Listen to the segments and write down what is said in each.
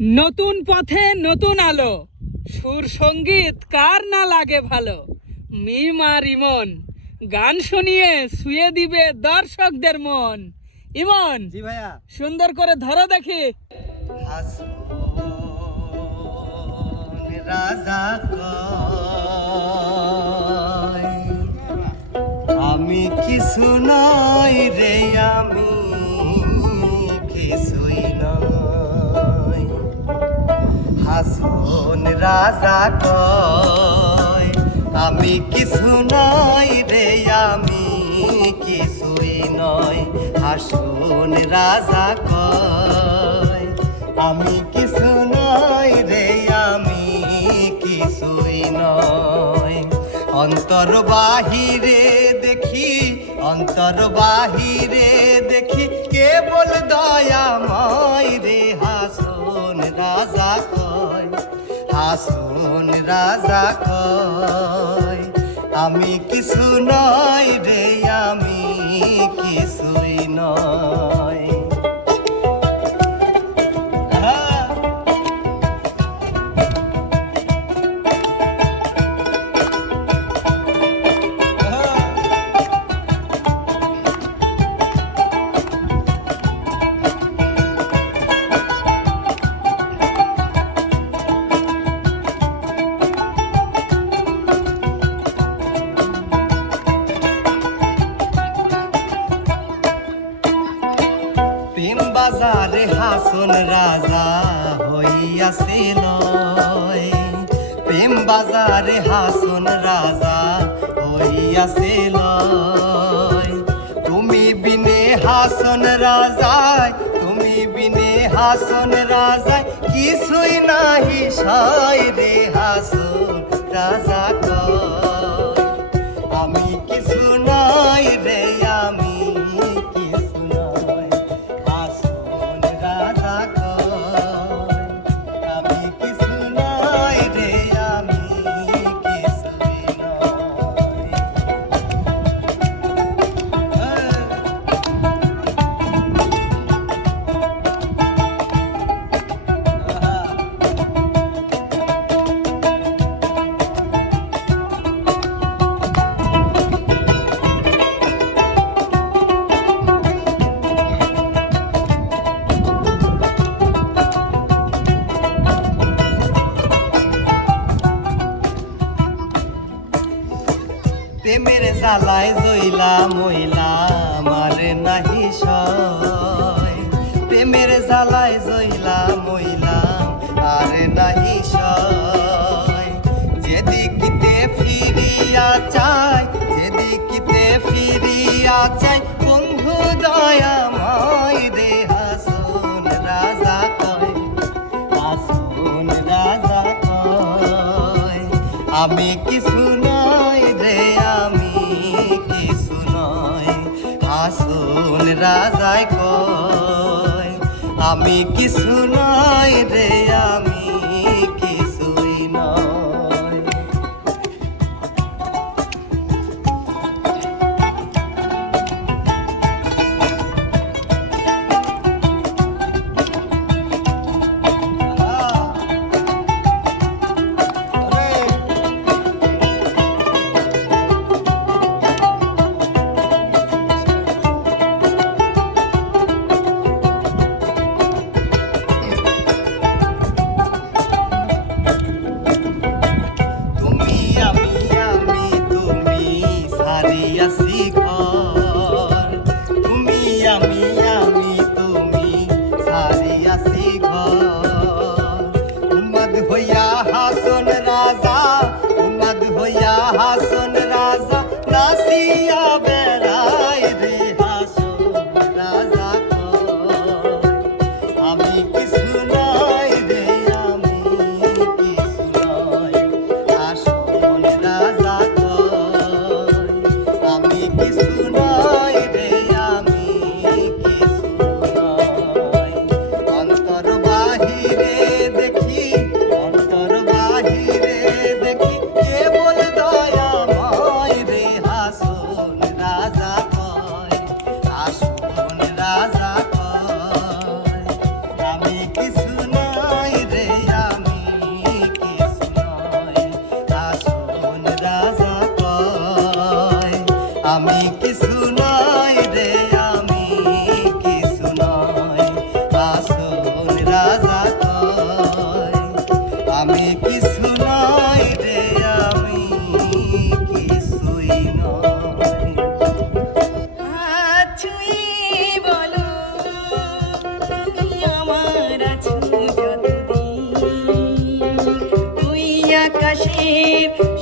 নতুন পথে নতুন আলো, সুর সঙ্গীত কার না লাগে ভালো। মিম আর ইমন গান শুনিয়ে শুয়ে দিবে দর্শকদের মন। ইমন, জি ভাইয়া, সুন্দর করে ধরো দেখি। রাজা কয় আমি কিছু নই রে, আমি কিছুই নই। হাসন রাজা কয় আমি কিছু নই রে, আমি কিছুই নই। হাসন রাজা কয় আমি কিছু নই রে, আমি কিছুই নই। অন্তর বাহিরে দেখি, অন্তর বাহিরে দেখি কেবল দয়াময় রে। হাসন রাজা কয়, হাসন রাজা কয় আমি কিছু নই রে, আমি কিছুই নই। প্রেম বাজারে হাসন রাজা হইয়াছিল, প্রেম বাজারে হাসন রাজা হইয়াছিল। তুমি বিনে হাসন রাজায়, তুমি বিনে হাসন রাজায় কিছুই নাহি সয় রে। হাসন রাজা কয় আমি কিছু নই রে, আমি কিছু নই। হাসন রাজা কয় আমি কিছু নই রে, আমি কিছুই নই। প্রেমের জ্বালায় জইলা মইলা মারে নাহি সয়, প্রেমের জ্বালায় জইলা মইলা আরে নাহি সয়। যেদিকিতে ফিরিয়া চাই, যেদিকিতে ফিরিয়া চাই বন্ধু দয়াময় রে। হাসন রাজা কয়, হাসন রাজা কয় আমি কিছু নই রে, আমি কিছু নই। হাসন রাজায় কয় আমি কিছু নই রে, আমি কিছুই নই।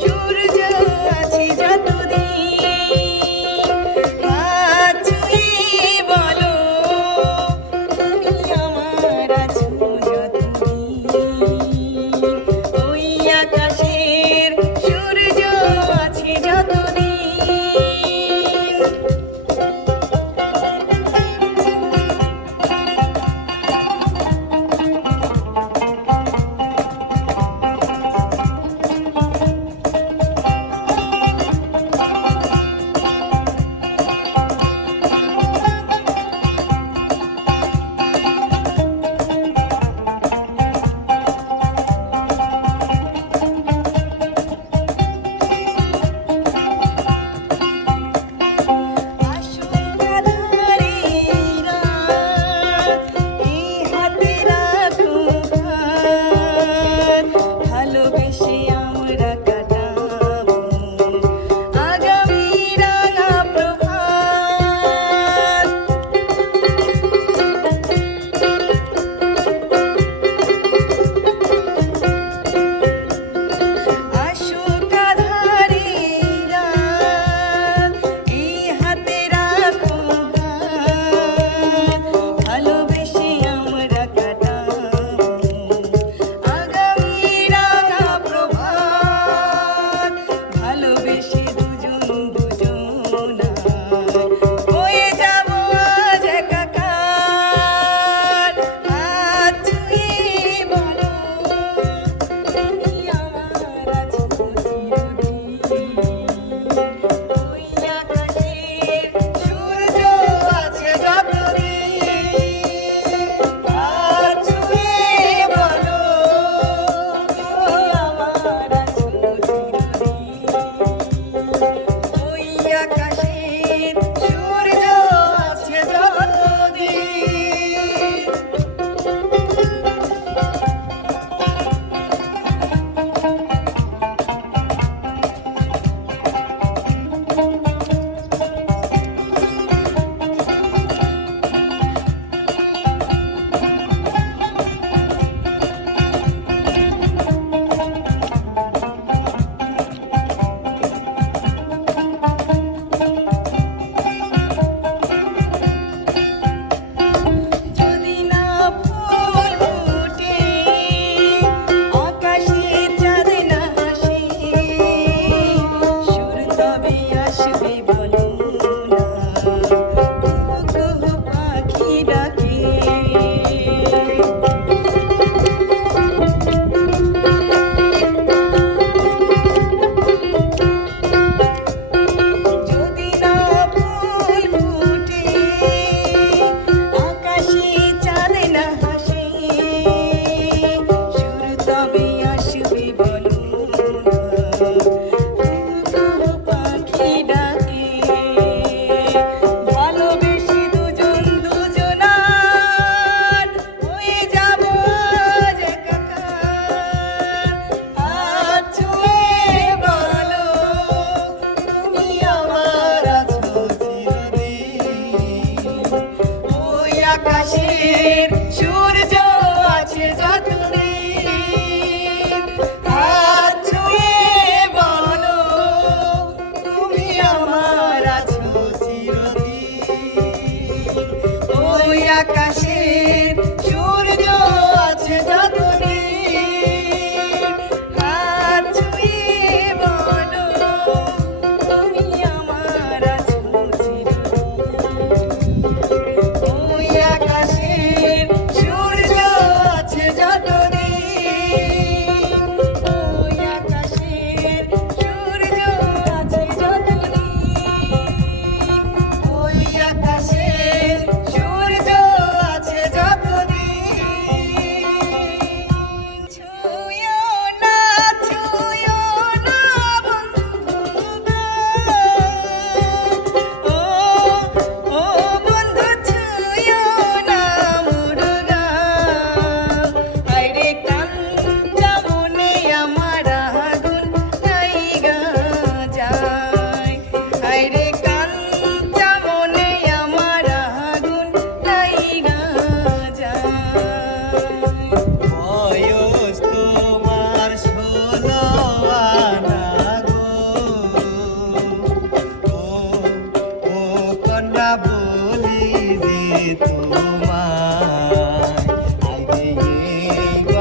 সূর্য আছি যতদিন হাত ছুঁয়ে বলো তুমি আমার আছো যতদিন ওই আকাশের সূর্য আছে যতদিন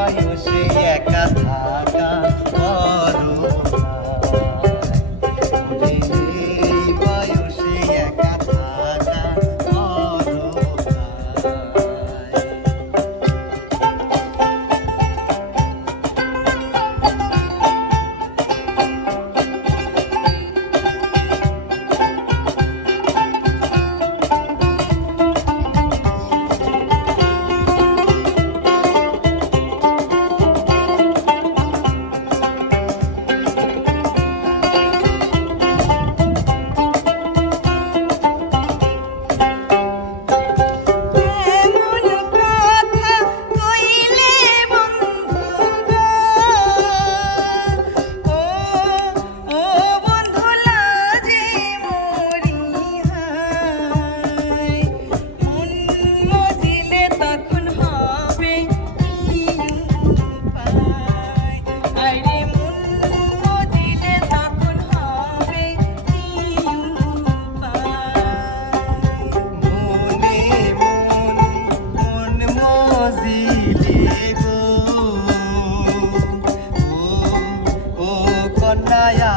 বয়সে একা থাকা বড় ভাই। এই বয়সে একা থাকা বড় ভাই। এমন কথা কইলে বন্ধু গো, ও বন্ধু লাজে মরি হায়। মন মজিলে তখন হবে কি উপায়? আরে মন মজিলে তখন হবে কি উপায়? মনে মন মজিলে গো ও কন্যায়া